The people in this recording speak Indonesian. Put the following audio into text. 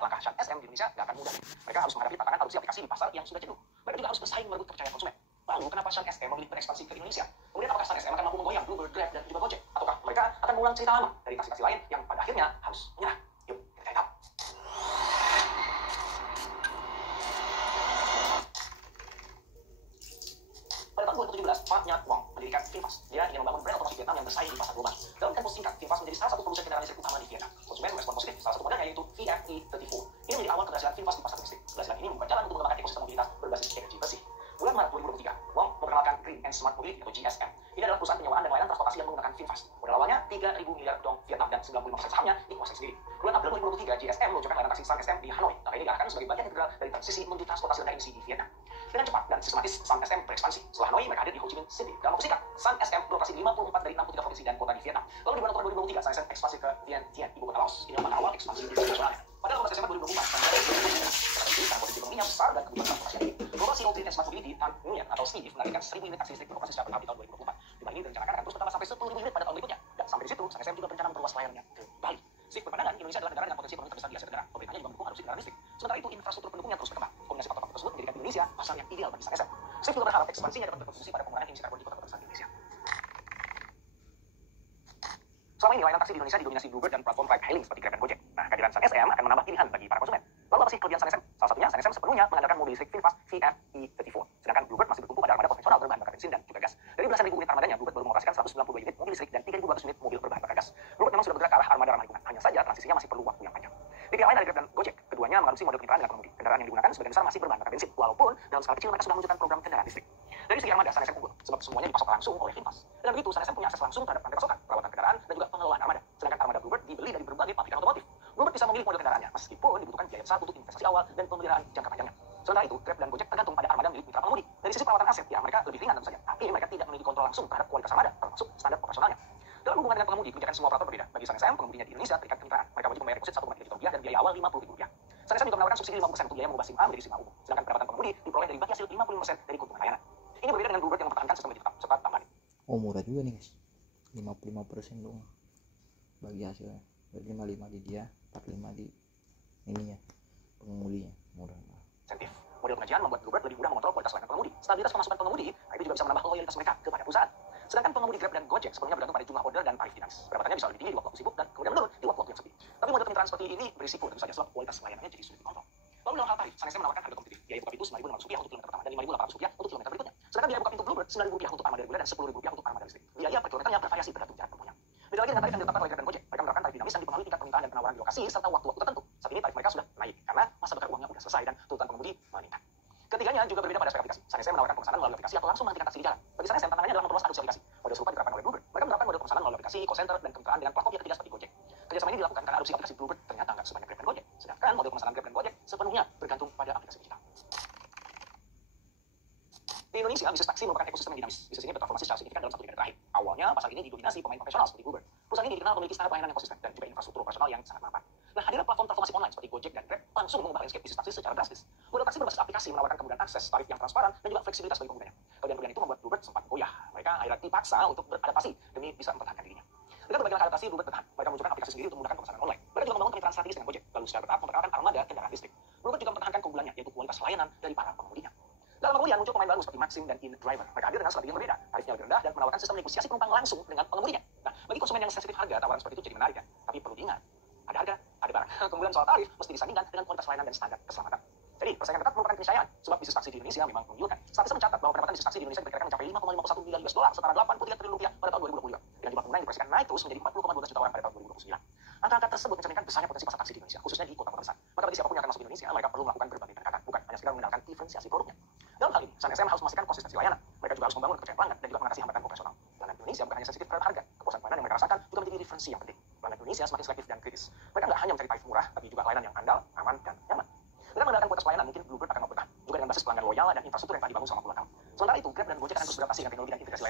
langkah SM di Indonesia nggak akan mudah. Mereka harus menghadapi tantangan adopsi aplikasi di pasar yang sudah jenuh. Mereka juga harus bersaing merebut kepercayaan konsumen. Lalu, kenapa Sun SM memilih berekspansi ke Indonesia? Kemudian, apakah Sun SM akan mampu menggoyang Bluebird, Grab, dan juga Gojek? Ataukah mereka akan mengulang cerita lama dari taksi-taksi lain yang pada akhirnya harus menyerah? Yuk, kita cari tahu. Pada tahun 2017, Pak Nhat Vuong mendirikan VinFast. Dia ingin membangun brand otomotif Vietnam yang bersaing di pasar global. Dalam tempo singkat, VinFast menjadi salah satu produsen kendaraan listrik utama di Vietnam. Konsumen merespon positif, salah satu modelnya yaitu VF-e34. Ini menjadi awal keberhasilan VinFast di pasar domestik. Keberhasilan ini membuka jalan untuk mengembangkan ekosistem mobilitas berbasis energi bersih. Bulan Maret 2023, Vuong memperkenalkan Green and Smart Mobility atau GSM. Ini adalah perusahaan penyewaan dan layanan transportasi yang menggunakan VinFast. Modal awalnya 3.000 miliar dong Vietnam dan 95% sahamnya dikuasai sendiri. Bulan April 2023, GSM meluncurkan layanan taksi Sun SM di Hanoi. Langkah ini diarahkan sebagai bagian integral dari transisi menuju transportasi rendah emisi di Vietnam. Dengan cepat dan sistematis, Sun SM berekspansi. Setelah Hanoi, mereka hadir di Ho Chi Minh City. Dalam waktu singkat, Sun SM beroperasi di 54 dari 63 provinsi dan kota di Vietnam. Lalu di bulan Oktober 2023, Sun SM ekspansi ke Vientiane, ibu kota Laos. Ini adalah awal ekspansi di internasionalnya. Pada 15 Desember 2024, Sun SM karena posisi ekonominya besar dan kebutuhan transportasi tinggi. Global CEO Green and Smart Mobility Tan Nguyen atau Steve menargetkan 1.000 unit taksi listrik beroperasi secara bertahap di tahun 2024. Jumlah ini direncanakan akan terus bertambah sampai 10.000 unit pada tahun berikutnya. Dan sampai di situ, Sun SM juga berencana memperluas layanannya ke Bali. Steve berpandangan Indonesia adalah negara dengan potensi ekonomi terbesar di Asia Tenggara. Pemerintahnya juga mendukung adopsi kendaraan listrik. Sementara itu, infrastruktur pendukungnya terus berkembang. Kombinasi faktor tersebut menjadikan Indonesia pasar yang ideal bagi Sun SM. Steve juga berharap ekspansinya dapat berkontribusi pada pengurangan emisi karbon di kota-kota besar di Indonesia. Selama ini layanan taksi di Indonesia didominasi Bluebird dan platform ride hailing seperti Grab dan Gojek. Nah, kehadiran Sun SM akan menambah pilihan bagi para konsumen. Lalu apa sih kelebihan Sun SM? Salah satunya, Sun SM sepenuhnya mengandalkan mobil listrik VinFast VF-e34. Sedangkan Bluebird masih bertumpu pada armada konvensional berbahan bakar bensin dan juga gas. Dari belasan ribu unit armadanya, Bluebird baru mengoperasikan 192 unit mobil listrik dan 3.200 unit mobil berbahan bakar gas. Bluebird memang sudah bergerak ke arah armada ramah lingkungan. Hanya saja transisinya masih perlu waktu yang panjang. Di pihak lain ada Grab dan Gojek. Keduanya mengadopsi model kemitraan dengan pengemudi. Kendaraan yang digunakan sebagian besar masih berbahan bakar bensin, walaupun dalam skala kecil mereka sudah menunjukkan program kendaraan listrik. Dari segi armada, Sun SM unggul, sebab semuanya dipasok langsung oleh VinFast. Dengan begitu, Sun SM punya akses langsung terhadap rantai pasokan, perawatan kendaraan, dan juga pengelolaan armada. Sedangkan armada Bluebird dibeli dari berbagai pabrikan otomotif. Bluebird bisa memilih model kendaraannya, meskipun dibutuhkan biaya besar untuk investasi awal dan pemeliharaan jangka panjangnya. Sementara itu, Grab dan Gojek tergantung pada armada milik mitra pengemudi. Dari sisi perawatan aset, ya mereka lebih ringan tentu saja, tapi mereka tidak memiliki kontrol langsung terhadap kualitas armada, termasuk standar operasionalnya. Dalam hubungan dengan pengemudi, kebijakan semua operator berbeda. Bagi Sun SM, pengemudinya di Indonesia terikat kemitraan. Mereka wajib membayar deposit 1,3 juta rupiah dan biaya awal 50.000 rupiah. Sun SM juga menawarkan subsidi 5% untuk biaya mengubah SIM A menjadi SIM A umum. Sedangkan pendapatan pengemudi diperoleh dari bagi hasil 50% dari keuntungan layanan. Ini berbeda dengan Bluebird yang mempertahankan sistem gaji tetap serta tambahan. Oh, murah juga nih guys, 55% doang bagi hasilnya. 55 di dia, 45 di ininya pengemudinya. Murah. Insentif. Model pengajian membuat Bluebird lebih mudah mengontrol kualitas layanan pengemudi. Stabilitas pemasukan pengemudi, itu juga bisa menambah loyalitas mereka kepada perusahaan. Sedangkan pengemudi Grab dan Gojek sepenuhnya bergantung pada jumlah order dan tarif dinamis. Pendapatannya bisa lebih tinggi di waktu sibuk dan kemudian menurun di waktu yang sepi. Tapi model kemitraan seperti ini berisiko tentu saja sebab kualitas layanannya jadi sulit dikontrol. Lalu dalam hal tarif, Sun SM menawarkan harga kompetitif. Biaya buka pintu Rp9.500 untuk kilometer pertama dan Rp5.800 untuk kilometer berikutnya. Sedangkan biaya buka pintu Bluebird Rp9.000 untuk armada reguler dan Rp10.000 untuk armada listrik. Biaya per kilometernya bervariasi tergantung jarak tempuhnya. Beda lagi dengan tarif yang ditetapkan oleh Grab dan Gojek. Mereka menerapkan tarif dinamis yang dipengaruhi tingkat permintaan dan penawaran di lokasi serta waktu-waktu tertentu. Saat ini tarif mereka sudah naik karena masa bakar uangnya sudah selesai dan tuntutan pengemudi meningkat. Ketiganya juga berbeda pada aspek aplikasi. Sun SM menawarkan pemesanan melalui aplikasi atau langsung menghentikan taksi di jalan. Bagi Sun SM, tantangannya adalah memperluas adopsi aplikasi. Model serupa diterapkan oleh Bluebird. Mereka menerapkan model pemesanan melalui aplikasi, call center, dan kemitraan dengan platform pihak ketiga seperti Gojek. Kerjasama ini dilakukan karena adopsi aplikasi Bluebird ternyata nggak sebanyak Grab dan Gojek. Sedangkan model pemesanan Grab dan Gojek sepenuhnya bergantung pada aplikasi digital. Di Indonesia, bisnis taksi merupakan ekosistem yang dinamis. Bisnis ini bertransformasi secara signifikan dalam 1 dekade terakhir. Awalnya, pasar ini didominasi pemain profesional seperti Bluebird. Perusahaan ini dikenal memiliki standar pelayanan yang konsisten dan juga infrastruktur operasional yang sangat mapan. Nah, hadirnya platform transformasi online seperti Gojek dan Grab langsung mengubah landscape bisnis taksi secara drastis. Model taksi berbasis aplikasi menawarkan kemudahan akses, tarif yang transparan, dan juga fleksibilitas bagi penggunanya. Kelebihan itu membuat Bluebird sempat goyah. Mereka akhirnya dipaksa untuk beradaptasi demi bisa mempertahankan dirinya. Dengan berbagai adaptasi, Bluebird bertahan. Mereka menunjukkan aplikasi sendiri untuk memudahkan pemesanan online. Mereka juga membangun kemitraan strategis dengan Gojek, lalu secara bertahap memperkenalkan armada kendaraan listrik. Bluebird juga mempertahankan keunggulannya, yaitu kualitas layanan dari para pengemudinya. Dalam kemudian muncul pemain baru seperti Maxim dan InDriver. Mereka hadir dengan strategi yang berbeda, tarifnya lebih rendah dan menawarkan sistem negosiasi penumpang langsung dengan pengemudinya. Nah, bagi konsumen yang sensitif harga, tawaran seperti itu jadi menarik ya. Tapi perlu diingat, ada harga, ada barang. Kemudian soal tarif mesti disandingkan dengan kualitas layanan dan standar keselamatan. Jadi, persaingan ketat merupakan keniscayaan, sebab bisnis taksi di Indonesia memang menggiurkan. Statistik mencatat bahwa pendapatan bisnis taksi di Indonesia diperkirakan mencapai 5,51 miliar US dollar, setara 83 triliun rupiah pada tahun 2022. Dan jumlah pengguna yang diperkirakan naik terus menjadi 40,12 juta orang pada tahun 2029. Angka-angka tersebut mencerminkan besarnya potensi pasar taksi di Indonesia, khususnya di kota-kota besar. Maka bagi siapapun yang akan masuk ke Indonesia, mereka perlu melakukan berbagai pendekatan, bukan hanya sekedar mengandalkan diferensiasi produknya. Dalam hal ini, Sun SM harus memastikan konsistensi layanan. Mereka juga harus membangun kepercayaan pelanggan dan juga mengatasi hambatan operasional. Pelanggan Indonesia bukan hanya sensitif terhadap harga, kepuasan pelayanan yang mereka rasakan juga menjadi referensi yang penting. Pelanggan Indonesia semakin selektif dan kritis. Mereka nggak hanya mencari tarif murah, tapi juga layanan yang andal, aman, dan nyaman. Dengan mengandalkan kualitas pelayanan, mungkin Bluebird akan mampu bertahan, juga dengan basis pelanggan loyal dan infrastruktur yang telah dibangun selama puluhan tahun. Sementara itu, Grab dan Gojek akan terus beradaptasi dengan teknologi dan integrasi lain.